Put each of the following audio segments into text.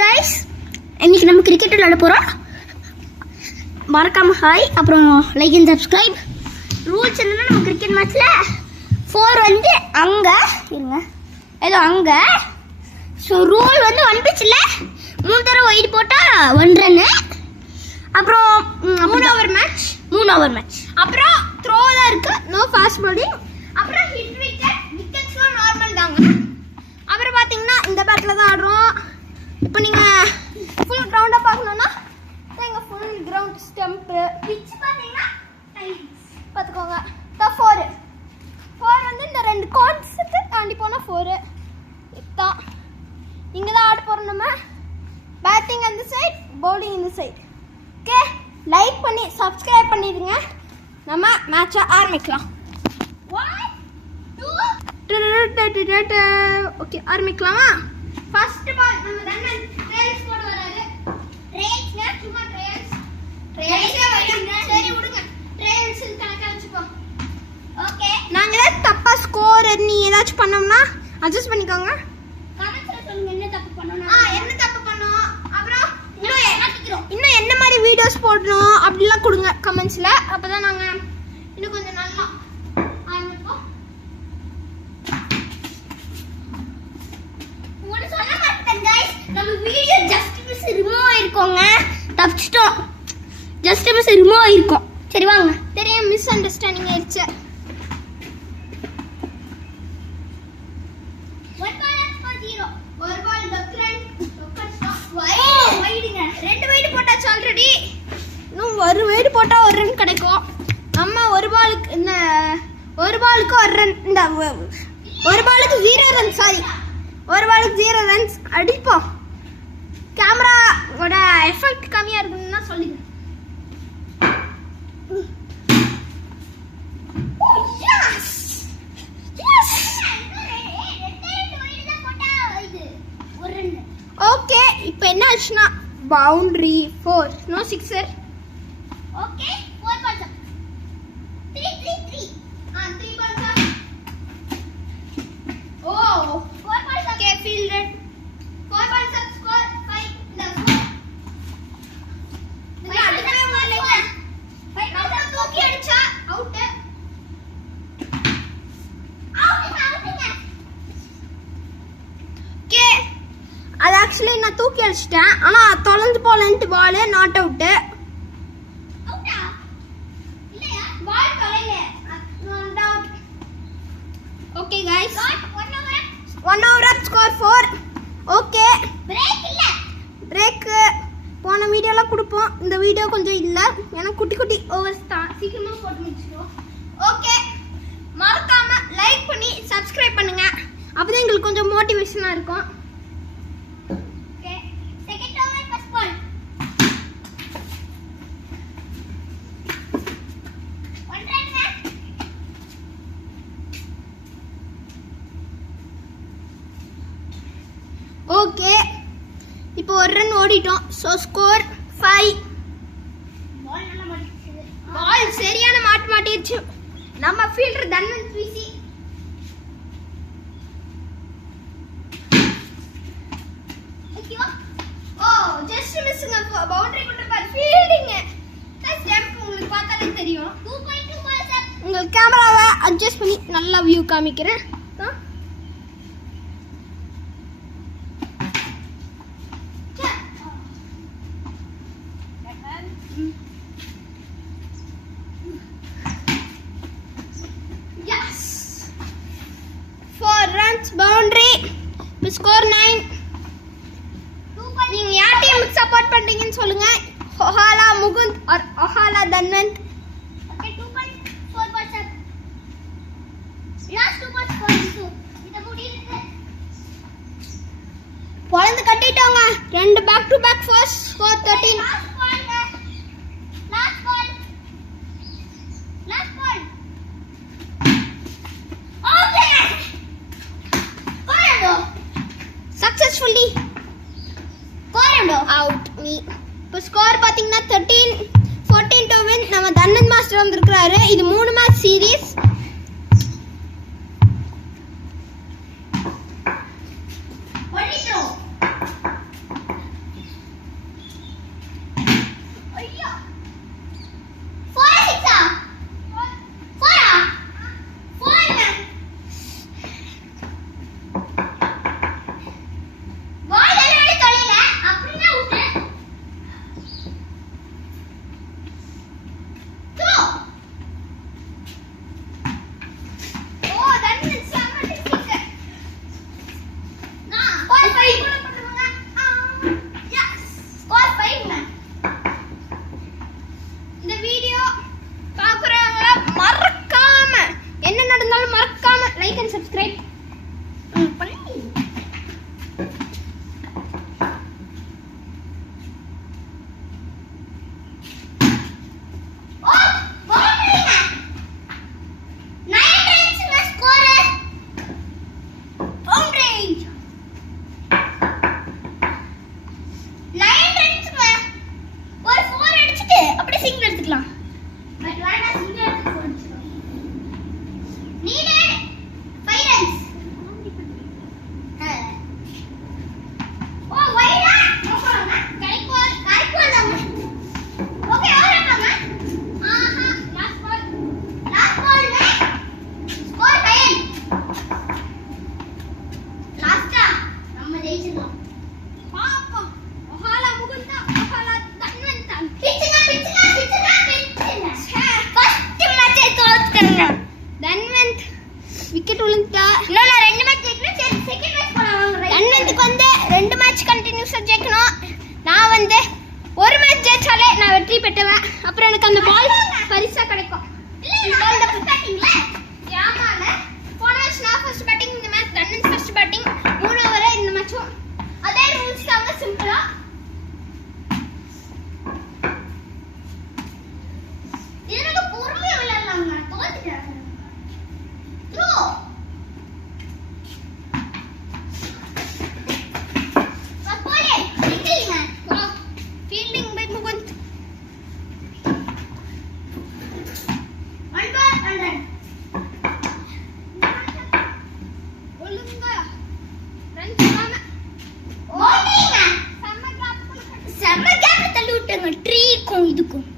Guys இன்னைக்கு நம்ம cricket விளையாட போறோம். மறக்காம ஹாய் அப்புறம் லைக் அண்ட் சப்ஸ்கிரைப். ரூல்ஸ் என்னன்னா நம்ம கிரிக்கெட் மேட்ச்ல 4 வந்து அங்க இருங்க ஏதோ அங்க ஸோ ரூல் வந்து 1 பிட்ச்ல 3 தடவை வைட் போட்டா 1 ரன். அப்புறம் 3 ஓவர் மேட்ச் அப்புறம் த்ரோ தான் இருக்கு, நோ ஃபாஸ்ட் பவுலிங். அப்புறம் ஹிட் விக்கெட்ஸ்லாம் நார்மல் தாங்க. அப்புறம் பார்த்தீங்கன்னா இந்த பேட்டில் தான் ஆடுறோம். இப்போ நீங்கள் ஃபுல் கிரவுண்டாக பார்க்கணுன்னா எங்கள் ஃபுல் கிரவுண்ட் ஸ்டம்ப்பு பிட்ச் பார்த்தீங்கன்னா பார்த்துக்கோங்க. ஃபோர் வந்து இந்த 2 கான்ஸுக்கு தாண்டி போனால் 4 இதுதான். இங்கே தான் ஆட போகிறோம் நம்ம. பேட்டிங் அந்த சைட், பவுலிங் இந்த சைட். ஓகே, லைக் பண்ணி சப்ஸ்கிரைப் பண்ணிடுங்க. நம்ம மேட்சை ஆரம்பிக்கலாம். 1 2 ஓகே ஆரம்பிக்கலாமா? ஃபர்ஸ்ட் பால் நம்ம தன்னன் ட்ரையல்ஸ் போட வராரு. ட்ரையல்ஸ்ல சும்மா ட்ரையல்ஸ்ல வரீங்க. சரி விடுங்க, ட்ரையல்ஸ் கணக்கா வச்சுப்போ. ஓகே, நாங்க தப்பா ஸ்கோர் நீ ஏதாச்சும் பண்ணோம்னா அட்ஜஸ்ட் பண்ணிக்கோங்க. கமெண்ட்ஸ்ல சொல்லுங்க என்ன தப்பு பண்ணனும். என்ன தப்பு பண்ணோம், அப்புறம் இன்னும் என்ன மாதிரி வீடியோஸ் போடணும் அப்படிலாம் கொடுங்க கமெண்ட்ஸ்ல. அப்பதான் நாங்க இன்னும் கொஞ்சம் நல்லா ஆரம்பிப்போம். நம்ம வீடியோ ஜஸ்ட் மிஸ் ரிமூவ் ஆயிருக்கோங்க, தப்பிச்சிட்டோம். ஜஸ்ட் மிஸ் ரிமூவ் ஆயிருக்கோம். சரி வாங்க, தெரியும் மிஸ் அண்டர்ஸ்டாண்டிங் ஆயிருச்சு. ஒரு பால் வைடுங்க, 2 வைடு போட்டாச்சு ஆல்ரெடி. இன்னும் ஒரு வைடு போட்டா 1 ரன் கிடைக்கும். நம்ம ஒரு பாலுக்கு 1 ரன், இந்த ஒரு பாலுக்கு 0 ரன், சாரி ஒரு பாலுக்கு 0 ரன்ஸ் அடிப்போம். கேமராவோட எஃபெக்ட் கம்மியா இருக்குன்னா சொல்லுங்க. ஓகே, இப்போ என்ன ஆச்சுன்னா boundary 4, no sixer. Okay, 4 balls up 3 3 balls up. Oh 4 balls up. Okay, fielded 4 balls up. Score 5. இந்த ஸ்கோர் இந்த அடிக்கவே முடியல. 5 பால்ஸ் அப் தூக்கி அடிச்சா அவுட். ஓகே, அது ஆக்சுவலி நான் தூக்கி அடிச்சிட்டேன், ஆனா தொலைஞ்சு போலன்ட்டு ball not out. Okay guys, 1 over up, score 4. Okay, break போன வீடியோல கொடுப்போம். இந்த வீடியோ கொஞ்சம் இல்ல, ஏன்னா குட்டி ஓவர்ஸ் தான், சீக்கிரமா போட்டு முடிச்சிடுவோம். ஓகே, மறக்காம லைக் பண்ணி சப்ஸ்கிரைப் பண்ணுங்க, அப்பதான் எங்களுக்கு கொஞ்சம் மோட்டிவேஷனா இருக்கும். Okay, second over first ball. Okay, இப்போ 1 ரன் ஓடிட்டோம். So score 5. பால் சரியான மாட்டிருச்சு. நம்ம ஃபீல்டர் தன்னன் பிசி. ஓ ஜஸ்ட் மிஸ்ங்க, பவுண்டரி கொண்டு பார் ஃபீல்டிங். ஜம்ப் உங்களுக்கு பார்த்தாலே தெரியும். 2.2 பால்ஸ் அப். உங்களுக்கு கேமராவை அட்ஜஸ்ட் பண்ணி நல்லா வியூ காமிக்கிறேன். Boundary score 9. நீங்க யார் டீமுக்கு சப்போர்ட் பண்றீங்கன்னு சொல்லுங்க. ஒஹாலா முகுந்த் ஆர் ஒஹாலா Dhanvant. Okay, 2.4 balls up. Last 2 balls 42. இத முடியல. பொளந்து கட்டிட்டோங்க. 2 back to back first, score 13. Successfully out me. இப்போ ஸ்கோர் பாத்தீங்கன்னா 13-14 to win. நம்ம தன்னன் மாஸ்டர் வந்திருக்காரு. இது 3 மேட்ச் சீரிஸ். விளையாடுங்க. தன்வந்த் விக்கெட் விழுந்துட்டா. இன்னும் நான் 2 மேட்ச் ஜெயிக்கணும். சரி செகண்ட் மேட்ச் போலாம். தன்வந்துக்கு வந்து 2 மேட்ச் கண்டினியூஸா ஜெயிக்கணும். நான் வந்து ஒரு மேட்ச் ஜெயிச்சாலே நான் வெற்றி பெற்றுவேன். அப்புறம் எனக்கு அந்த பால் பரிசா கிடைக்கும். இல்ல நான் இந்த பேட்டிங்ல யாமால போன மேட்ச் நான் ஃபர்ஸ்ட் பேட்டிங், இந்த மேட்ச் தன்வந்த் ஃபர்ஸ்ட் பேட்டிங். 3 ஓவரே இந்த மேட்சும் அதே ரூல்ஸ் தாங்க, சிம்பிளா. இதுக்கு பொறுமையா விளையாடலாம். நான் தோத்துட்டேன். த்ரோ அப்போலே நிக்கலீங்க. Fielding by Mukund. 1 ball 1 run. ஒழுங்கா ரன் பண்ணாம ஓடிங்க. செம்ம கேப் தள்ளி விட்டுங்க. ட்ரீக்கும் இதுக்கும்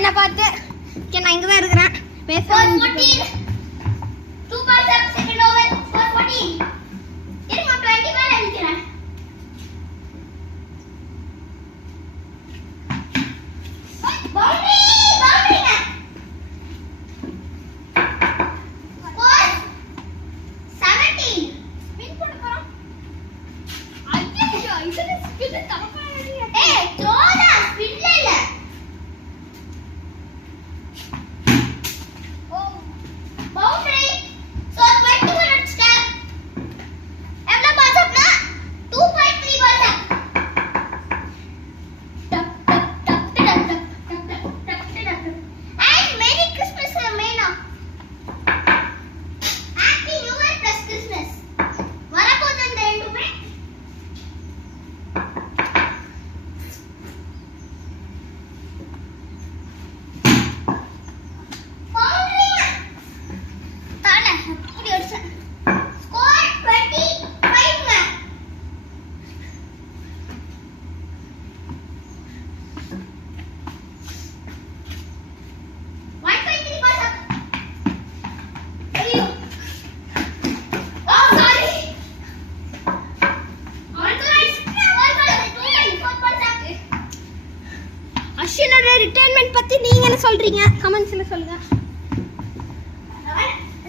என்ன பார்த்து நான் இங்க தான் இருக்கிறேன். பேசுறேன். 2 balls up, second over, score 14. இருங்க 20 மேல அடிக்கிறேன். பவுண்டரிங்க. Score 17. ஸ்பின் போட போறோம். ஐயோ இதுல ஸ்பின் தப்பா இல்லையா? ஏய் த்ரோடா ஸ்பின்ல இல்ல. Boundary. So 21 அடிச்சிட்டேன். எவ்வளவு balls upனா 2.3 balls up. டப் டப் டப் டப் டப் டப் டப் டப். And Merry Christmas Meena. Happy New Year plus Christmas. வரப்போகுது இந்த ரெண்டுமே. அஸ்வினோட ரிட்டையர்மென்ட் பத்தி நீங்க என்ன சொல்றீங்க? கமெண்ட்ஸ்ல சொல்லுங்க.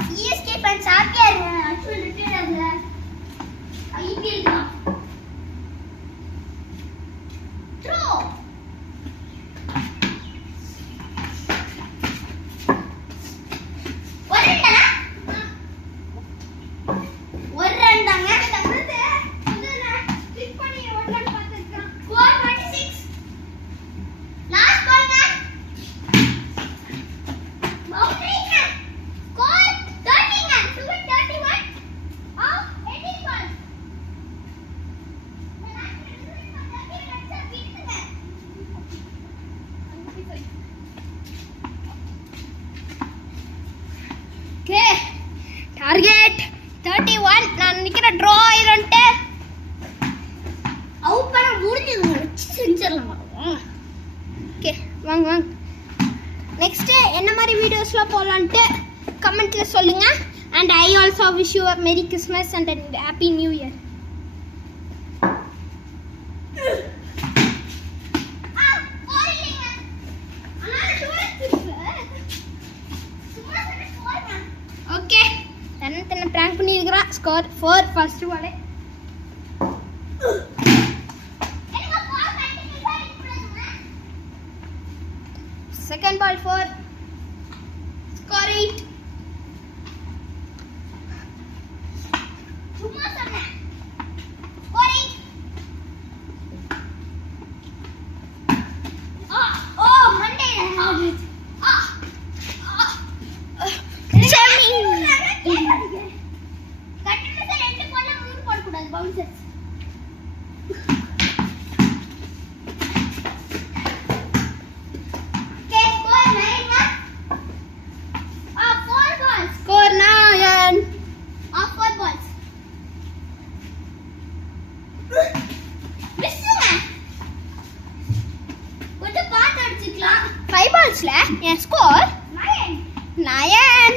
சிஎஸ்கே ஃபேன்ஸ் ஹாப்பியா இருங்க. அஸ்வின் ரிட்டையர் ஆகல. ஐபிஎல் தான். த்ரோ ஒரு ரன் தாங்க. லாஸ்ட் பால்ங்க. பவுண்டரிங்க. ஸ்கோர் 30ங்க. 231. Off 18 balls. Okay target 31. நான் நினைக்கிறேன் ட்ரா ஆயிரும்ட்டு. அவுட் பண்ண முடிஞ்சதுங்க. வச்சு செஞ்சிடலாம். ஓகே வாங்க வாங்க. நெக்ஸ்ட் என்ன மாதிரி வீடியோஸ்லாம் போடலான்ட்டு கமெண்ட்ல சொல்லுங்க. And I also wish you a Merry Christmas and a Happy New Year. Okay தன்னை பிராங்க் பண்ணியிருக்கிறா. ஸ்கோர் 4 ஃபர்ஸ்ட் பாலே. Second ball 4. Score 8. சும்மா சொன்னேன். Score 8. ஓ மண்டே. கண்டிப்பா ரெண்டு பால்ல 3 போட கூடாது பவுன்சர்ஸ். Score 9. Off 4 balls. மிஸ்ஸுங்க. கொஞ்சம் பார்த்து அடிச்சுக்கலாம். 5 ballsல என் ஸ்கோர் 9. 9.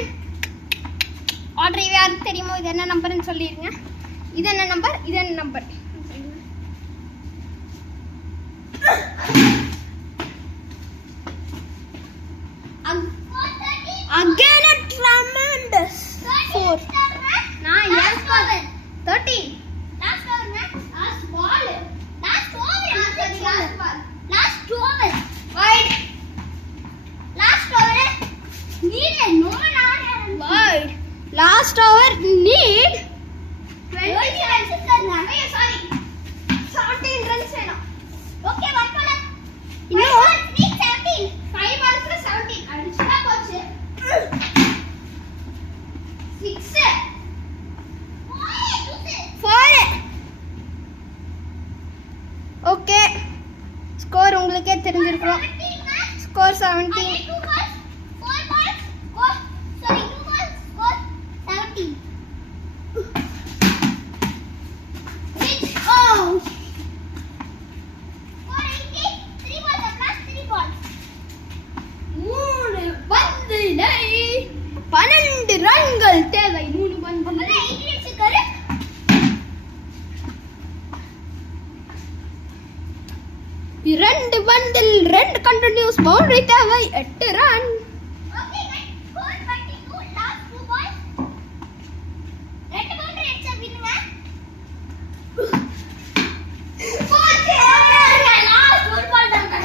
ஆர்டர் யாருக்கு தெரியுமோ இது என்ன நம்பர்னு சொல்லிருங்க. இது என்ன நம்பர், இது என்ன நம்பர்? Again a tremendous 4. நான் என் ஸ்கோர் 13. லாஸ்ட் ஓவர்ங்க. Last ball. Last over. Last over. Wide. Last over. நீல நோ நான். Wide. Last over need 20 runs இருக்காங்க. ஐயோ சாரி 17 runs வேணும். ஓகே 1 பால். இன்னும் 17. 5 ballsல 17 அடிச்சா போச்சு. 6. 4. ஓகே ஸ்கோர் உங்களுக்கே தெரிஞ்சிருக்கும். Score 17. 2 balls. 4 balls. Score. Sorry 2 balls. Score 17. Which oh. Score 80. 3 balls plus 3 balls. 3 பந்திலை 12 ரன்கள் தேவை. 3 பந்து. அப்புறம் 8 runs இருக்காரு. இரண்டு பந்தில் 2 கண்டினியூஸ் பவுண்டரி தேவை. 8 run. Okay guys. Score 22. Last 2 balls. 2 boundary அடிச்சா வின்னுங்க. ஓகே. லாஸ்ட் 1 ball தாங்க.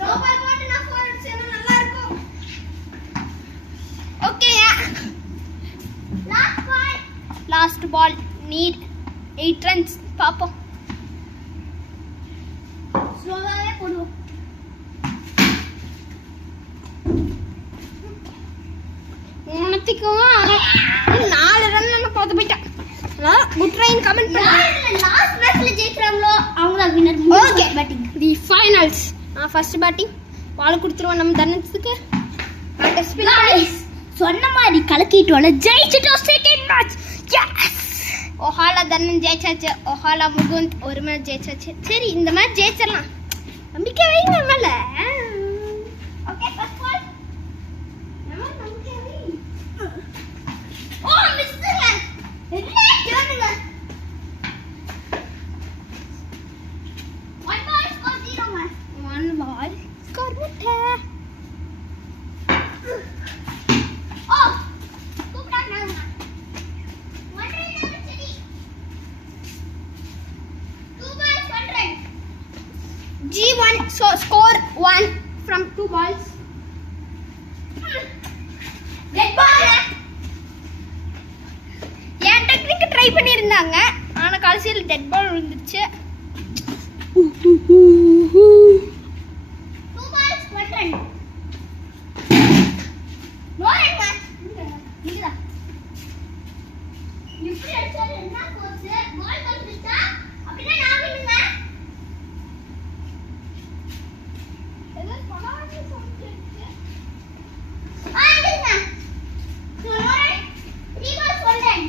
No ball போட்டு நான் 4 அடிச்சேன்னா நல்லா இருக்கும். Okay Last ball. Last ball need 8 runs. பாப்போம். ஸ்லோவாவே போடுவோம். உனத்திக்கும் 4 ரன் நான் பார்த்து போயிட்டேன். குட் ட்ரைன் கமெண்ட் பண்ணுங்க. லாஸ்ட் மேட்ச்ல ஜெயிக்கறாங்களோ அவங்க தான் winner. Okay batting the finals. நான் ஃபர்ஸ்ட் பேட்டிங் பால் கொடுத்துருவோம் நம்ம தனத்துக்கு. Guys, சொன்ன மாதிரி கலக்கிட்டோல ஜெயிச்சிட்டோம் செகண்ட் மேட்ச். எஸ். ஒஹாலா தன்னன் ஜெயிச்சாச்சு. ஒஹாலா முகுந்த் ஒரு மேட்ச் ஜெயிச்சாச்சு. சரி இந்த மேட்ச் ஜெயிச்சிடலாம். நம்பிக்கை வைங்க மேல. Okay first ball. நம்பிக்கை வை. ஓ மிஸ்ஸுங்க. என்ன ஜோனுங்க. 1 ball score 0ங்க. 1 ball ஸ்கோர் முட்டை. ஓ கூப்பிடாங்க. 1 run ஆச்சு. 2 balls 1 run. G1 so score 1 from 2 balls. Dead ball. N technique try பண்ணியிருந்தாங்க. ஆனா கடைசியில் டெட் பால் விழுந்துச்சு. 2 balls 1 run. No run. இதுதா. இப்படி அடிச்சாரு என்ன கோர்ஸ் பால் வந்துச்சா அப்படினா நான் வின்னுங்க. ஏதோ பலாடி சொல்லிட்டு. ஆடுங்க. So no run. 3 balls 1 run.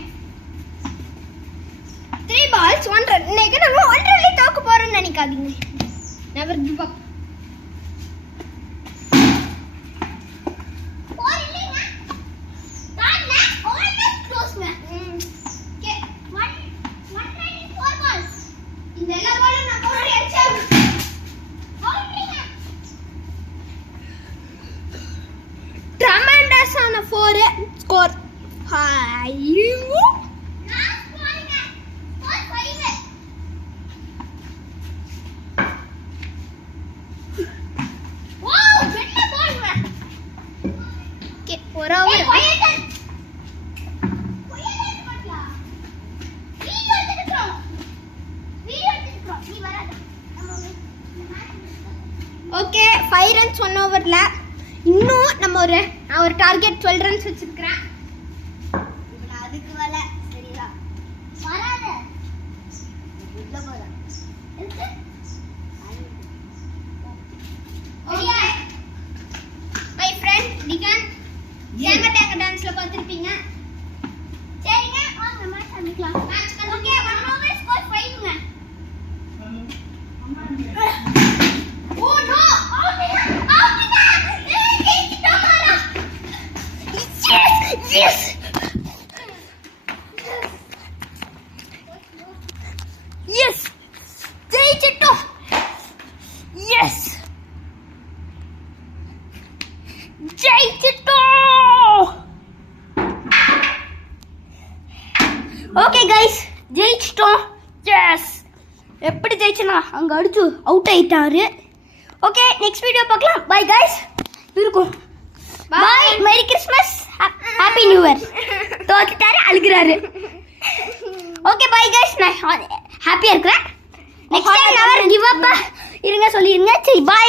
3 balls 1 run. இன்னைக்கு நம்ம 1 ரன்ல தோக்க போறோம்னு நினைக்காதீங்க. Never give up. Okay 5 runs 1 ஓவரில் இன்னும் நான் ஒரு டார்கெட் 12 ரன்ஸ் வச்சிருக்கிறேன். அதுக்கு மேல சரியா வராத உள்ள போற ஓகே மை ஃப்ரெண்ட் நிகான் கேங்க டேங்க டான்ஸ்ல பார்த்திருப்பீங்க. சரிங்க வாங்க மேட்ச் ஆரம்பிக்கலாம். ஓகே 1 ஓவர் ஸ்கோர் 5ங்க. Oh no out yes yes ஜெயிச்சிட்டோம். எஸ் ஜெயிச்சிட்டோம். ஓகே கைஸ் ஜெயிச்சிட்டோம். எஸ் எப்படி ஜெயிச்சனா அங்க அடிச்சு அவுட் ஆயிட்டாரு. ஓகே நெக்ஸ்ட் வீடியோ பார்க்கலாம். பை கைஸ் இருக்கும். Bye merry Christmas happy new year. தோத்துட்டாரு அழுகுறாரு. ஓகே பை கைஸ் நான் ஹாப்பியா இருக்கிறேன். Next time never give up இருங்க சொல்லிருங்க. சரி பை.